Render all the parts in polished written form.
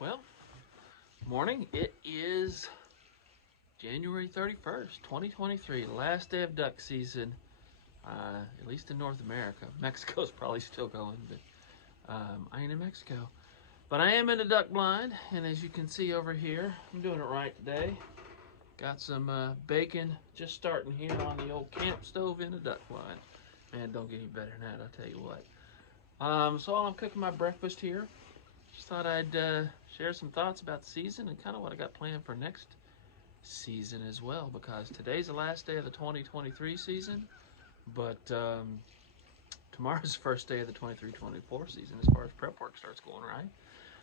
Well, morning. It is January 31st, 2023, last day of duck season, at least in North America. Mexico's probably still going, but I ain't in Mexico. But I am in a duck blind, and as you can see over here, I'm doing it right today. Got some bacon just starting here on the old camp stove in a duck blind. Man, don't get any better than that, I'll tell you what. So while I'm cooking my breakfast here, just thought I'd share some thoughts about the season and kind of what I got planned for next season as well, because today's the last day of the 2023 season, but tomorrow's the first day of the 23-24 season as far as prep work starts going, right?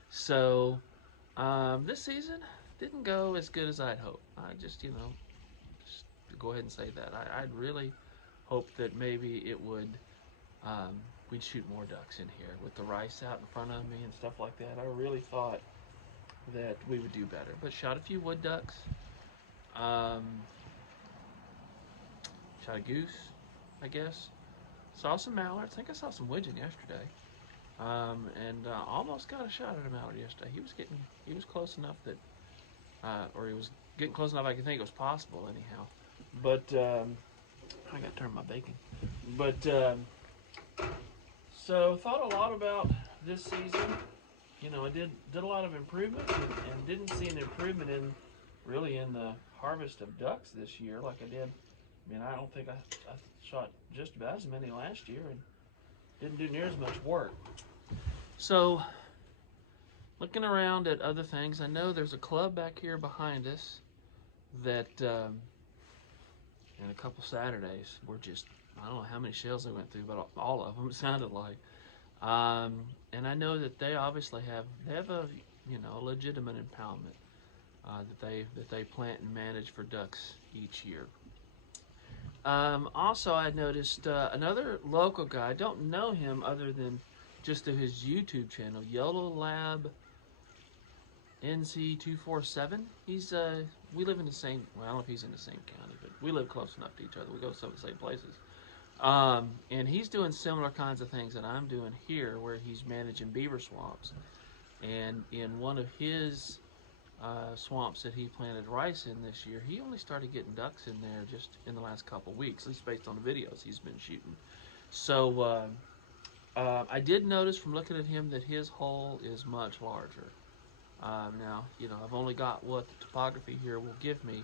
So this season didn't go as good as I'd hoped. I just, just go ahead and say that. I'd really hoped that maybe it would, we'd shoot more ducks in here with the rice out in front of me and stuff like that. I really thought that we would do better, but shot a few wood ducks. Shot a goose, I guess. Saw some mallards. I think I saw some widgeon yesterday. And almost got a shot at a mallard yesterday. He was close enough that, or he was getting close enough I could think it was possible anyhow. But I got to turn my bacon. But so thought a lot about this season. I did a lot of improvement and didn't see an improvement in the harvest of ducks this year like I did. I mean, I don't think I shot just about as many last year and didn't do near as much work. So, looking around at other things, I know there's a club back here behind us that, in a couple Saturdays, we're just, I don't know how many shells they went through, but all of them, it sounded like. And I know that they obviously have a legitimate impoundment that they plant and manage for ducks each year. Also, I noticed another local guy. I don't know him other than just through his YouTube channel, Yellow Lab NC247. We live in the same. Well, I don't know if he's in the same county, but we live close enough to each other. We go to some of the same places. And he's doing similar kinds of things that I'm doing here, where he's managing beaver swamps. And in one of his swamps that he planted rice in this year, he only started getting ducks in there just in the last couple weeks, at least based on the videos he's been shooting. So I did notice from looking at him that his hole is much larger. Now, I've only got what the topography here will give me.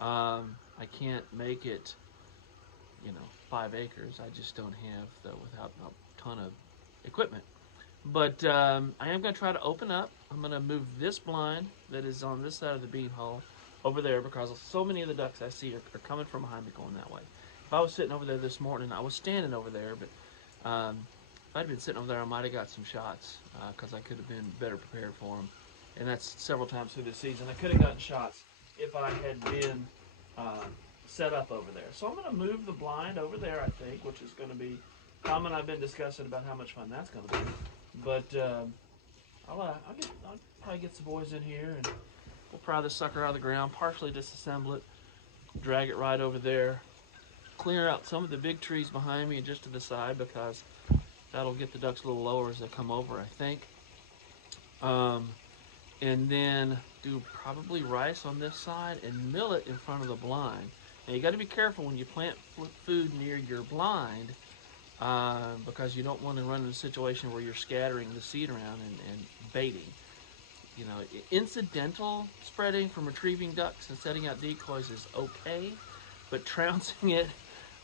I can't make it 5 acres. I just don't have without a ton of equipment. But I am going to try to open up. I'm going to move this blind that is on this side of the bean hole over there, because so many of the ducks I see are coming from behind me going that way. If I was sitting over there this morning, I was standing over there, but if I'd been sitting over there, I might have got some shots, because I could have been better prepared for them. And that's several times through the season. I could have gotten shots if I had been set up over there. So I'm going to move the blind over there, I think, which is going to be Tom and I have been discussing about how much fun that's going to be. But I'll probably get some boys in here, and we'll pry this sucker out of the ground, partially disassemble it, drag it right over there, clear out some of the big trees behind me and just to the side, because that'll get the ducks a little lower as they come over, I think. And then do probably rice on this side and millet in front of the blind. Now, you got to be careful when you plant food near your blind, because you don't want to run into a situation where you're scattering the seed around and baiting. Incidental spreading from retrieving ducks and setting out decoys is okay, but trouncing it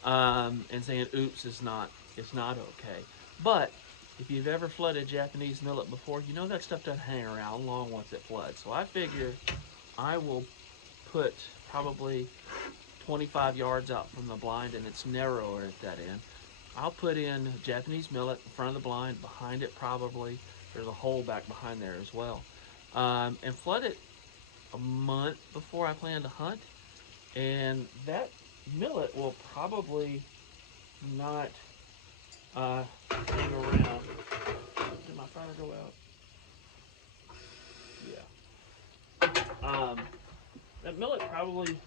and saying oops is not okay. But if you've ever flooded Japanese millet before, you know that stuff doesn't hang around long once it floods. So I figure I will put probably 25 yards out from the blind, and it's narrower at that end. I'll put in Japanese millet in front of the blind, behind it probably. There's a hole back behind there as well. And flood it a month before I plan to hunt. And that millet will probably not hang around. Did my fire go out? Yeah. That millet probably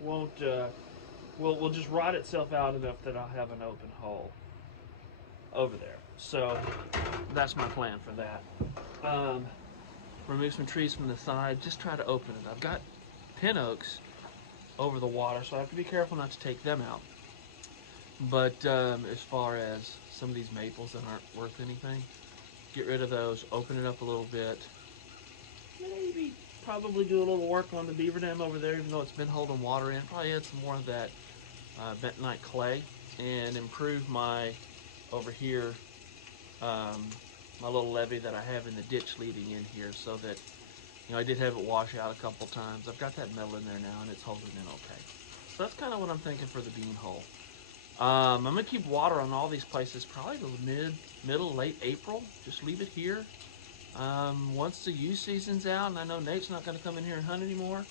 won't will just rot itself out enough that I'll have an open hole. over there. So that's my plan for that. Um, Remove some trees from the side, just try to open it. I've got pin oaks over the water, so I have to be careful not to take them out. But as far as some of these maples that aren't worth anything, get rid of those, open it up a little bit. Maybe probably do a little work on the beaver dam over there, even though it's been holding water in. Probably add some more of that bentonite clay and improve my, over here, my little levee that I have in the ditch leading in here, so that, I did have it wash out a couple times. I've got that metal in there now, and it's holding in okay. So that's kind of what I'm thinking for the bean hole. I'm gonna keep water on all these places probably till middle, late April. Just leave it here. Once the youth season's out, and I know Nate's not gonna come in here and hunt anymore, I'm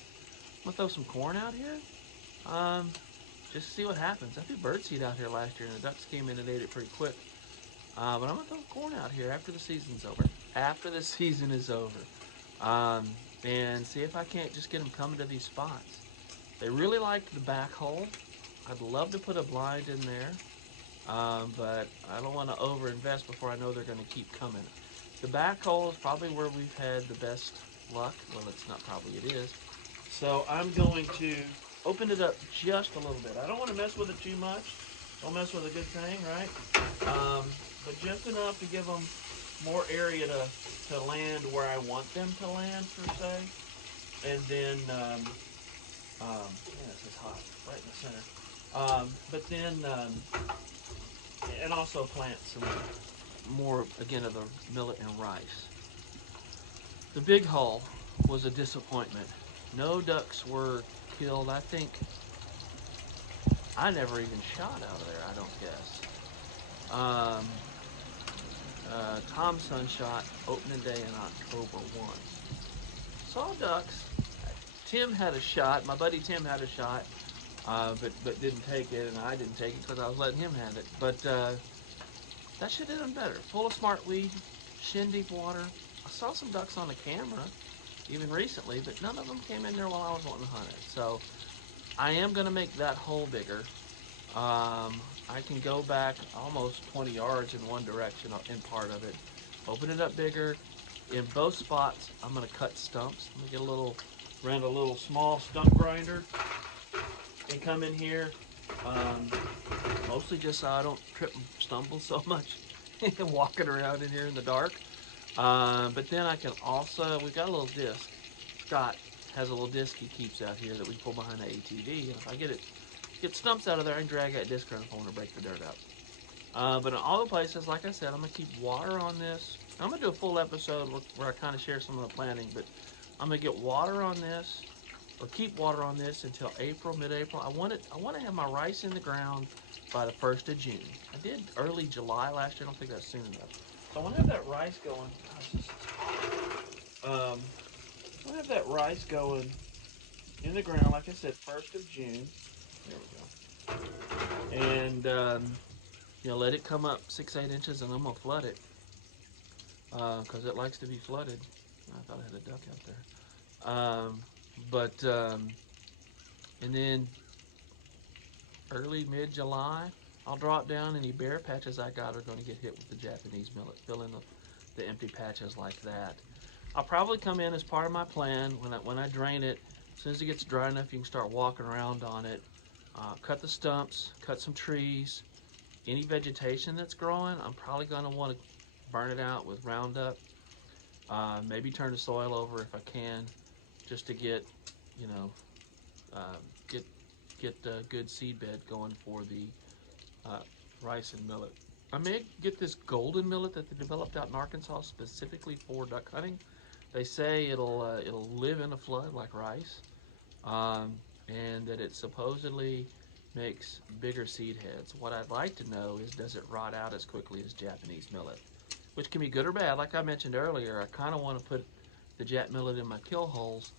gonna throw some corn out here. Just see what happens. I threw birdseed out here last year, and the ducks came in and ate it pretty quick. But I'm gonna throw corn out here after the season's over. After the season is over, and see if I can't just get them coming to these spots. They really liked the back hole. I'd love to put a blind in there, but I don't want to overinvest before I know they're going to keep coming. The back hole is probably where we've had the best luck. Well, it's not probably, it is. So I'm going to open it up just a little bit. I don't want to mess with it too much. Don't mess with a good thing, right? But just enough to give them more area to land where I want them to land, per se. And then, yeah, this is hot, right in the center. But then, and also plant some more, again, of the millet and rice. The big hole was a disappointment. No ducks were killed. I think I never even shot out of there, I don't guess. Tom's son shot opening day in October once. Saw ducks. Tim had a shot. My buddy Tim had a shot, but didn't take it, and I didn't take it because I was letting him have it. But that should have done better. Full of smartweed, shin deep water. I saw some ducks on the camera, even recently, but none of them came in there while I was wanting to hunt it. So I am going to make that hole bigger. I can go back almost 20 yards in one direction in part of it. Open it up bigger. In both spots, I'm going to cut stumps. I'm going to get rent a little small stump grinder and come in here. Mostly just so I don't trip and stumble so much walking around in here in the dark. But then I can also, we've got a little disc. Scott has a little disc he keeps out here that we pull behind the ATV. And if I get stumps out of there, I can drag that disc around if I want to break the dirt up. But in all the places, like I said, I'm going to keep water on this. I'm going to do a full episode where I kind of share some of the planting, but I'm going to get water on this, or keep water on this until April, mid-April. I want to have my rice in the ground by the 1st of June. I did early July last year. I don't think that's soon enough. So I want to have that rice going. Gosh, this is hot. I want to have that rice going in the ground, like I said, 1st of June. There we go. And let it come up 6-8 inches, and I'm gonna flood it because it likes to be flooded. I thought I had a duck out there. And then early mid-July, I'll draw it down. Any bare patches I got are going to get hit with the Japanese millet. Fill in the empty patches like that. I'll probably come in as part of my plan when I drain it. As soon as it gets dry enough, you can start walking around on it. Cut the stumps, cut some trees. Any vegetation that's growing, I'm probably going to want to burn it out with Roundup. Maybe turn the soil over if I can, just to get, get a good seed bed going for the rice and millet. I may get this golden millet that they developed out in Arkansas specifically for duck hunting. They say it'll live in a flood like rice, and that it supposedly makes bigger seed heads. What I'd like to know is, does it rot out as quickly as Japanese millet? Which can be good or bad. Like I mentioned earlier, I kind of want to put the Jap millet in my kill holes,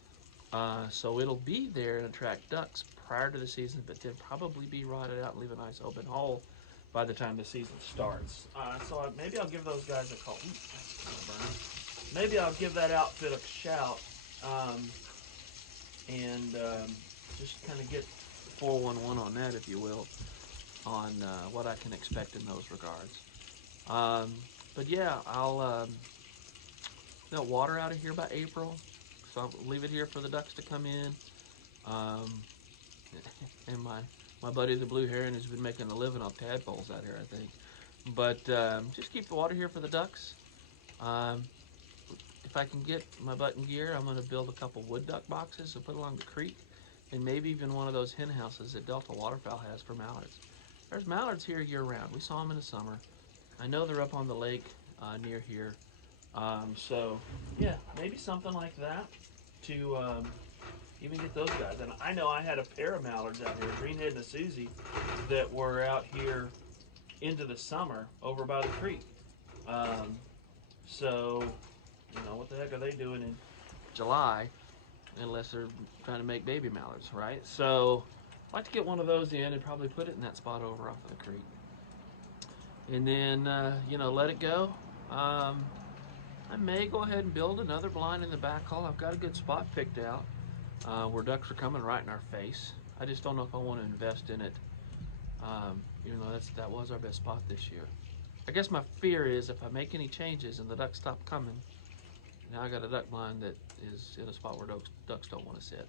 so it'll be there and attract ducks prior to the season, but then probably be rotted out and leave a nice open hole by the time the season starts. Maybe I'll give those guys a call. Maybe I'll give that outfit a shout, and just kind of get 411 on that, if you will, on what I can expect in those regards. But yeah, they'll water out of here by April, so I'll leave it here for the ducks to come in. Um, and my buddy the blue heron has been making a living off tadpoles out here, I think. But just keep the water here for the ducks. Um, if I can get my butt in gear, I'm going to build a couple wood duck boxes and put along the creek, and maybe even one of those hen houses that Delta Waterfowl has for mallards. There's mallards here year round. We saw them in the summer. I know they're up on the lake near here. So yeah, maybe something like that to even get those guys. And I know I had a pair of mallards out here, Greenhead and a Susie, that were out here into the summer over by the creek. Um, so, what the heck are they doing in July unless they're trying to make baby mallards, right? So, I'd like to get one of those in and probably put it in that spot over off of the creek. And then, let it go. I may go ahead and build another blind in the back hall. I've got a good spot picked out where ducks are coming right in our face. I just don't know if I want to invest in it, even though that was our best spot this year. I guess my fear is if I make any changes and the ducks stop coming, now I got a duck blind that is in a spot where ducks don't want to sit.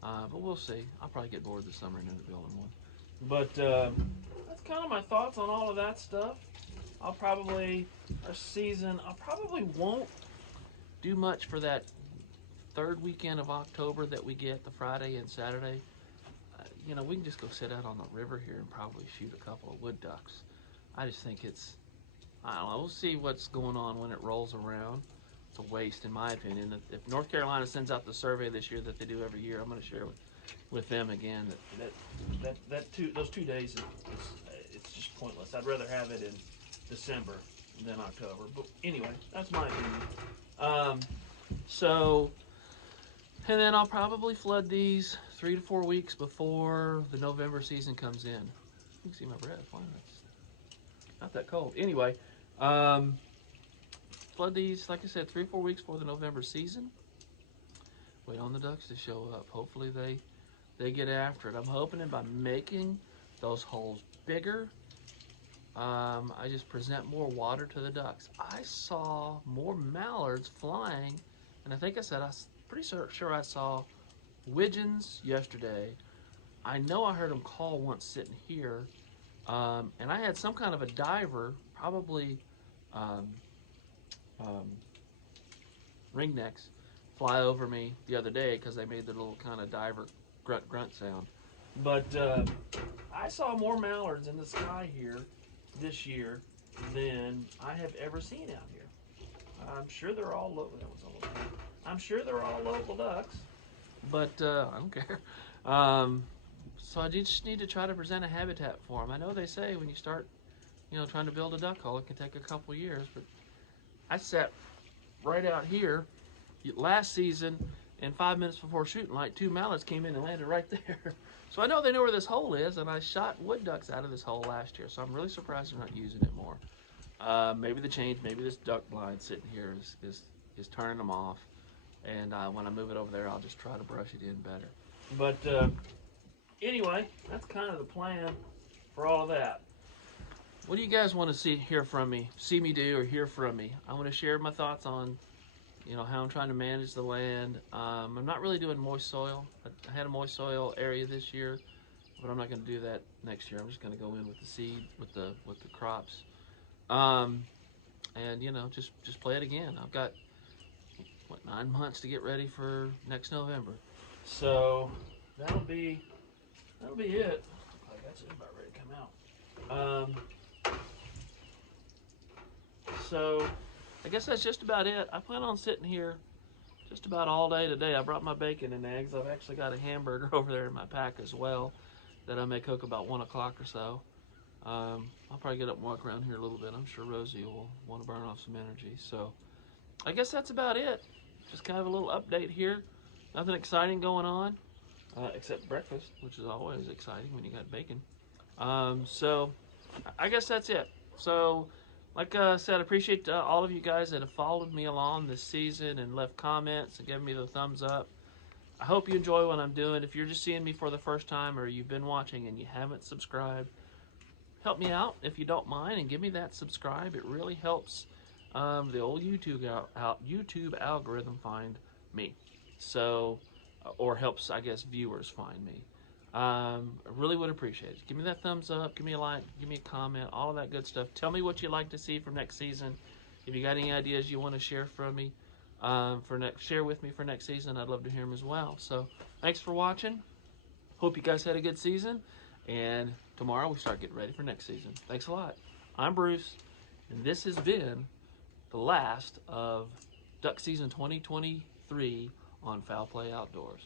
But we'll see. I'll probably get bored this summer and end up building one. But that's kind of my thoughts on all of that stuff. I'll probably won't do much for that third weekend of October that we get, the Friday and Saturday. We can just go sit out on the river here and probably shoot a couple of wood ducks. I just think I don't know, we'll see what's going on when it rolls around. It's a waste, in my opinion. If North Carolina sends out the survey this year that they do every year, I'm going to share with them again those 2 days it's just pointless. I'd rather have it in December than October. But anyway, that's my opinion. So, and then I'll probably flood these 3 to 4 weeks before the November season comes in. You can see my breath. Wow, it's not that cold. Anyway, flood these, like I said, 3 or 4 weeks before the November season. Wait on the ducks to show up. Hopefully they get after it. I'm hoping by making those holes bigger, I just present more water to the ducks. I saw more mallards flying, and I think I said I'm pretty sure I saw widgeons yesterday. I know I heard them call once sitting here, and I had some kind of a diver, probably um, um, ringnecks, fly over me the other day because they made the little kind of diver grunt sound. But I saw more mallards in the sky here this year than I have ever seen out here. I'm sure they're all local. I'm sure they're all local ducks, but I don't care. So I just need to try to present a habitat for them. I know they say when you start, trying to build a duck hole, it can take a couple years, but I sat right out here last season, and 5 minutes before shooting light, 2 mallards came in and landed right there. So I know they know where this hole is, and I shot wood ducks out of this hole last year, so I'm really surprised they're not using it more. Maybe the change, maybe this duck blind sitting here is turning them off, and when I move it over there, I'll just try to brush it in better. But anyway, that's kind of the plan for all of that. What do you guys want to hear from me, see me do, or hear from me? I want to share my thoughts on how I'm trying to manage the land. I'm not really doing moist soil. I had a moist soil area this year, but I'm not going to do that next year. I'm just going to go in with the seed, with the crops, and just play it again. I've got 9 months to get ready for next November, so that'll be it. That's about ready to come out. So I guess that's just about it. I plan on sitting here just about all day today. I brought my bacon and eggs. I've actually got a hamburger over there in my pack as well that I may cook about 1 o'clock or so. I'll probably get up and walk around here a little bit. I'm sure Rosie will want to burn off some energy. So I guess that's about it. Just kind of a little update here. Nothing exciting going on except breakfast, which is always exciting when you got bacon. So I guess that's it. So like I said, I appreciate all of you guys that have followed me along this season and left comments and given me the thumbs up. I hope you enjoy what I'm doing. If you're just seeing me for the first time or you've been watching and you haven't subscribed, help me out if you don't mind and give me that subscribe. It really helps the old YouTube algorithm find me. So, or helps, I guess, viewers find me. I really would appreciate it. Give me that thumbs up, give me a like, give me a comment, all of that good stuff. Tell me what you'd like to see for next season. If you got any ideas you want to share from me, share with me for next season, I'd love to hear them as well. So, thanks for watching. Hope you guys had a good season. And tomorrow we start getting ready for next season. Thanks a lot. I'm Bruce, and this has been the last of duck season 2023 on Fowl Play Outdoors.